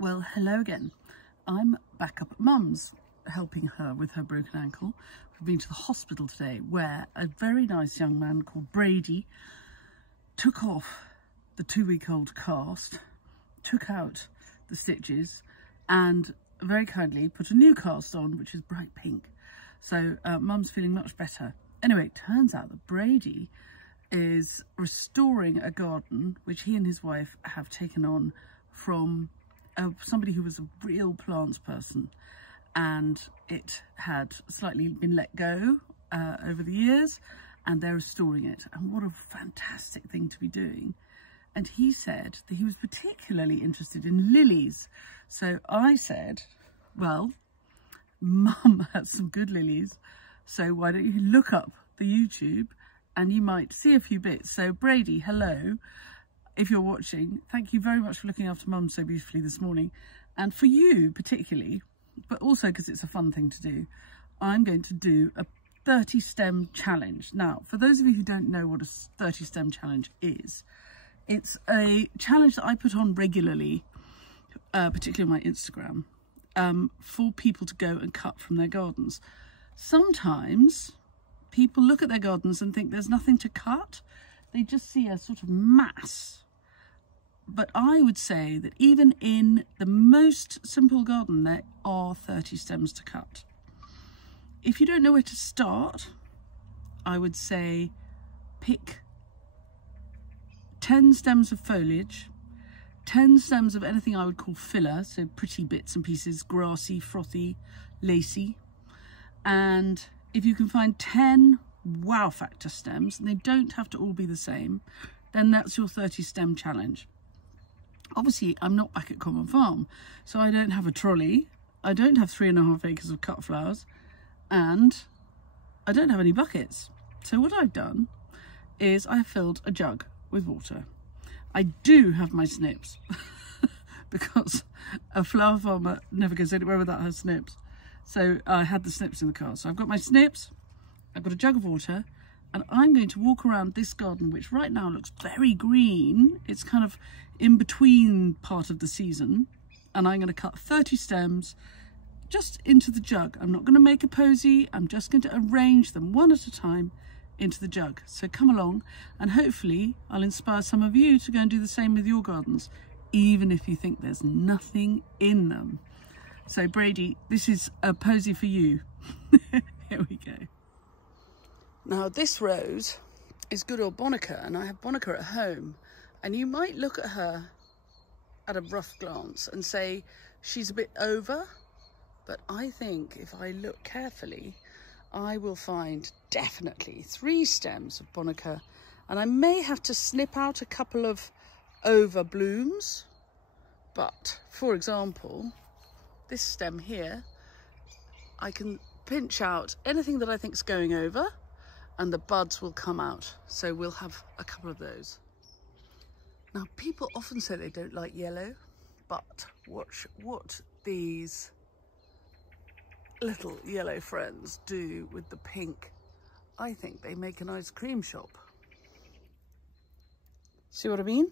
Well, hello again. I'm back up at Mum's, helping her with her broken ankle. We've been to the hospital today where a very nice young man called Brady took off the 2-week-old cast, took out the stitches and very kindly put a new cast on, which is bright pink. So Mum's feeling much better. Anyway, it turns out that Brady is restoring a garden which he and his wife have taken on from somebody who was a real plants person, and it had slightly been let go over the years, and they're restoring it. And what a fantastic thing to be doing. And he said that he was particularly interested in lilies. So I said, well, Mum has some good lilies, so why don't you look up the YouTube and you might see a few bits. So Brady, hello. If you're watching, thank you very much for looking after Mum so beautifully this morning. And for you particularly, but also because it's a fun thing to do, I'm going to do a 30 stem challenge. Now, for those of you who don't know what a 30 stem challenge is, it's a challenge that I put on regularly, particularly on my Instagram, for people to go and cut from their gardens. Sometimes people look at their gardens and think there's nothing to cut. They just see a sort of mass. But I would say that even in the most simple garden, there are 30 stems to cut. If you don't know where to start, I would say pick 10 stems of foliage, 10 stems of anything I would call filler, so pretty bits and pieces, grassy, frothy, lacy. And if you can find 10 wow factor stems, and they don't have to all be the same, then that's your 30 stem challenge. Obviously, I'm not back at Common Farm, so I don't have a trolley, I don't have 3.5 acres of cut flowers, and I don't have any buckets. So what I've done is I filled a jug with water. I do have my snips because a flower farmer never goes anywhere without her snips. So I had the snips in the car. So I've got my snips, I've got a jug of water, and I'm going to walk around this garden, which right now looks very green. It's kind of in between part of the season, and I'm going to cut 30 stems just into the jug. I'm not going to make a posy, I'm just going to arrange them one at a time into the jug. So come along, and hopefully I'll inspire some of you to go and do the same with your gardens, even if you think there's nothing in them. So Brady, this is a posy for you. Here we go. Now this rose is good old Bonica, and I have Bonica at home, and you might look at her at a rough glance and say she's a bit over, but I think if I look carefully, I will find definitely 3 stems of Bonica, and I may have to snip out a couple of over blooms, but for example, this stem here, I can pinch out anything that I think is going over, and the buds will come out. So we'll have a couple of those. Now, people often say they don't like yellow, but watch what these little yellow friends do with the pink. I think they make an ice cream shop. See what I mean?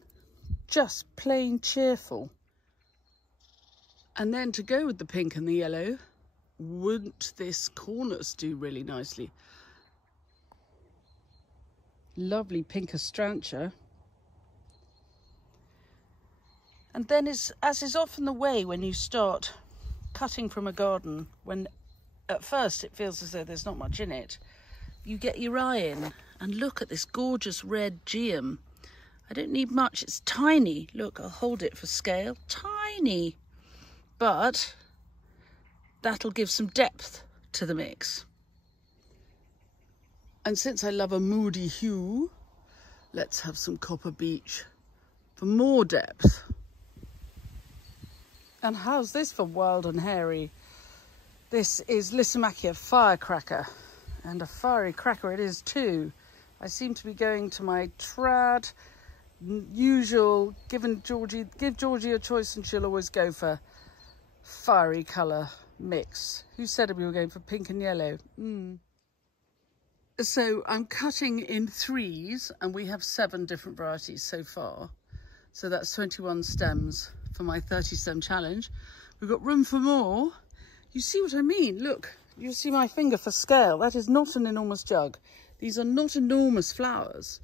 Just plain cheerful. And then to go with the pink and the yellow, wouldn't this cornus do really nicely? Lovely pink astrantia. And then, as is often the way when you start cutting from a garden, when at first it feels as though there's not much in it, you get your eye in and look at this gorgeous red geum. I don't need much, it's tiny. Look, I'll hold it for scale, tiny. But that'll give some depth to the mix. And since I love a moody hue, let's have some Copper Beech for more depth. And how's this for wild and hairy? This is Lysimachia Firecracker, and a fiery cracker it is too. I seem to be going to my trad usual, give Georgie a choice and she'll always go for fiery colour mix. Who said we were going for pink and yellow? So I'm cutting in 3s, and we have 7 different varieties so far. So that's 21 stems for my 30 stem challenge. We've got room for more. You see what I mean? Look, you see my finger for scale. That is not an enormous jug. These are not enormous flowers.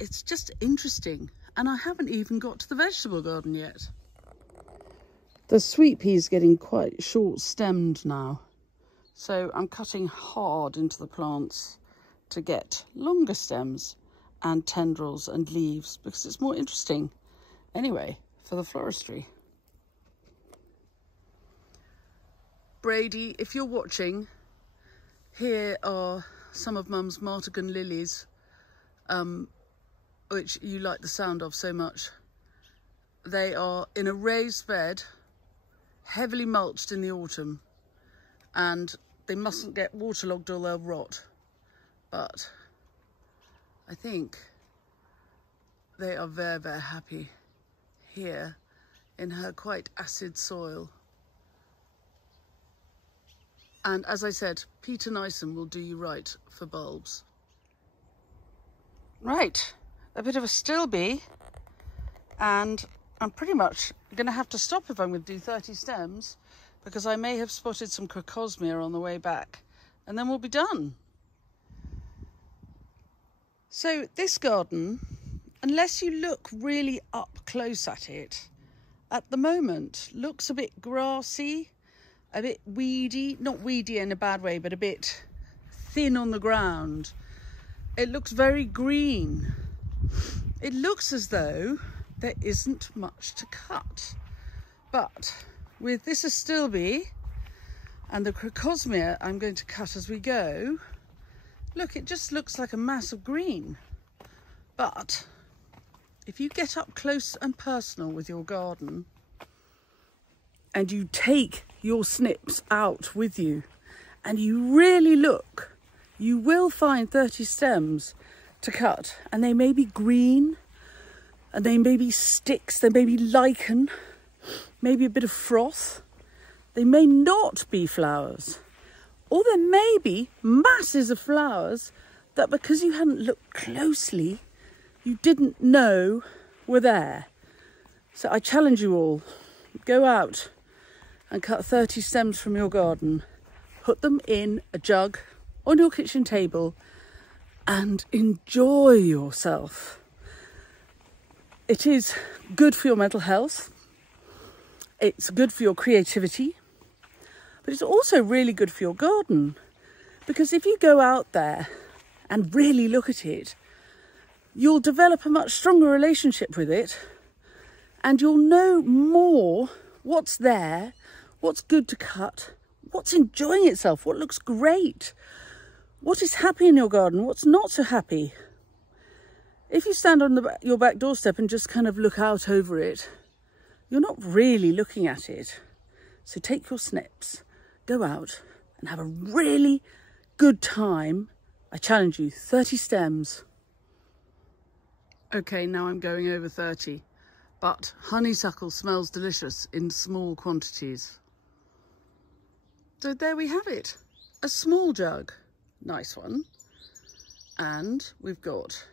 It's just interesting. And I haven't even got to the vegetable garden yet. The sweet pea is getting quite short stemmed now. So I'm cutting hard into the plants to get longer stems and tendrils and leaves because it's more interesting anyway for the floristry. Brady, if you're watching, here are some of Mum's Martagon lilies, which you like the sound of so much. They are in a raised bed, heavily mulched in the autumn, and they mustn't get waterlogged or they'll rot. But I think they are very, very happy here in her quite acid soil. And as I said, Peter Nyson will do you right for bulbs. Right, a bit of a still bee, and I'm pretty much going to have to stop if I'm going to do 30 stems because I may have spotted some Crocosmia on the way back, and then we'll be done. So this garden, unless you look really up close at it, at the moment looks a bit grassy, a bit weedy, not weedy in a bad way, but a bit thin on the ground. It looks very green. It looks as though there isn't much to cut. But with this astilbe and the Crocosmia I'm going to cut as we go, look, it just looks like a mass of green. But if you get up close and personal with your garden and you take your snips out with you and you really look, you will find 30 stems to cut, and they may be green and they may be sticks, they may be lichen, maybe a bit of froth. They may not be flowers, or there may be masses of flowers that because you hadn't looked closely, you didn't know were there. So I challenge you all, go out and cut 30 stems from your garden, put them in a jug on your kitchen table and enjoy yourself. It is good for your mental health, it's good for your creativity, but it's also really good for your garden, because if you go out there and really look at it, you'll develop a much stronger relationship with it, and you'll know more what's there, what's good to cut, what's enjoying itself, what looks great, what is happy in your garden, what's not so happy. If you stand on your back doorstep and just kind of look out over it, you're not really looking at it. So take your snips, go out and have a really good time. I challenge you, 30 stems. Okay, now I'm going over 30, but honeysuckle smells delicious in small quantities. So there we have it, a small jug, nice one. And we've got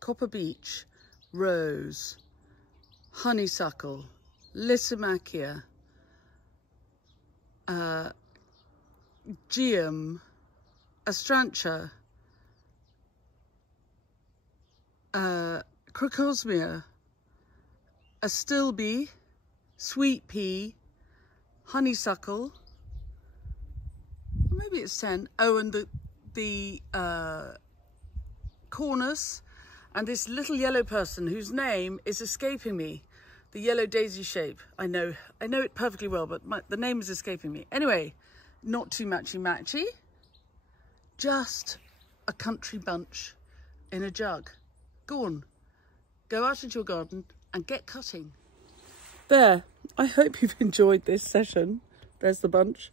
Copper Beech, Rose, Honeysuckle, Lysimachia, Geum, Astrantia, Crocosmia, Astilbe, Sweet Pea, Honeysuckle, maybe it's 10. Oh, and the Cornus, and this little yellow person whose name is escaping me, the yellow daisy shape. I know it perfectly well, but the name is escaping me. Anyway, not too matchy-matchy, just a country bunch in a jug. Go on, go out into your garden and get cutting. There, I hope you've enjoyed this session. There's the bunch.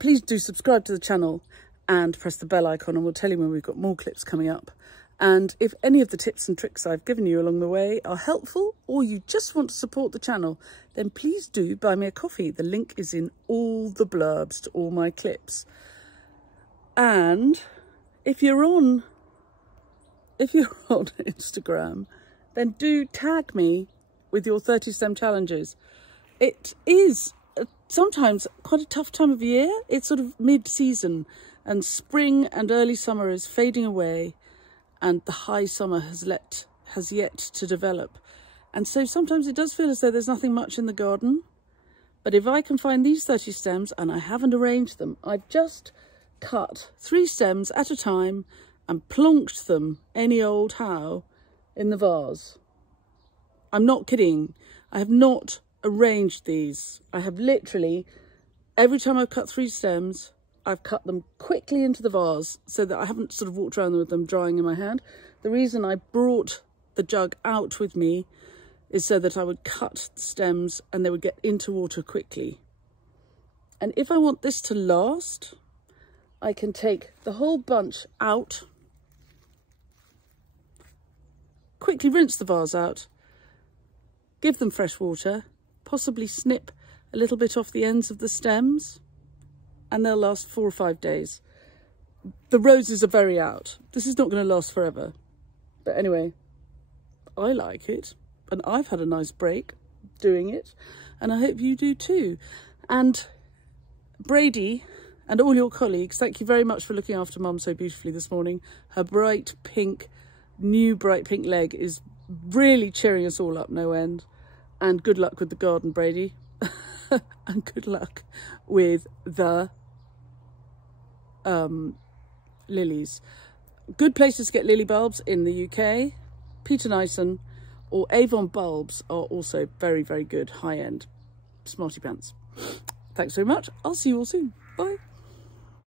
Please do subscribe to the channel and press the bell icon, and we'll tell you when we've got more clips coming up. And if any of the tips and tricks I've given you along the way are helpful, or you just want to support the channel, then please do buy me a coffee. The link is in all the blurbs to all my clips. And if you're on Instagram, then do tag me with your 30 stem challenges. It is sometimes quite a tough time of year. It's sort of mid-season and spring and early summer is fading away and the high summer has yet to develop. And so sometimes it does feel as though there's nothing much in the garden. But if I can find these 30 stems, and I haven't arranged them, I've just cut 3 stems at a time and plonked them any old how in the vase. I'm not kidding. I have not arranged these. I have literally, every time I've cut 3 stems, I've cut them quickly into the vase so that I haven't sort of walked around with them drying in my hand. The reason I brought the jug out with me is so that I would cut the stems and they would get into water quickly. And if I want this to last, I can take the whole bunch out, quickly rinse the vase out, give them fresh water, possibly snip a little bit off the ends of the stems, and they'll last 4 or 5 days. The roses are very out. This is not going to last forever. But anyway, I like it. And I've had a nice break doing it, and I hope you do too. And Brady and all your colleagues, thank you very much for looking after Mum so beautifully this morning. Her bright pink, new bright pink leg is really cheering us all up no end. And good luck with the garden, Brady. And good luck with the lilies. Good places to get lily bulbs in the UK. Peter Nyson or Avon bulbs are also very, very good high-end smarty pants. Thanks so much. I'll see you all soon. Bye.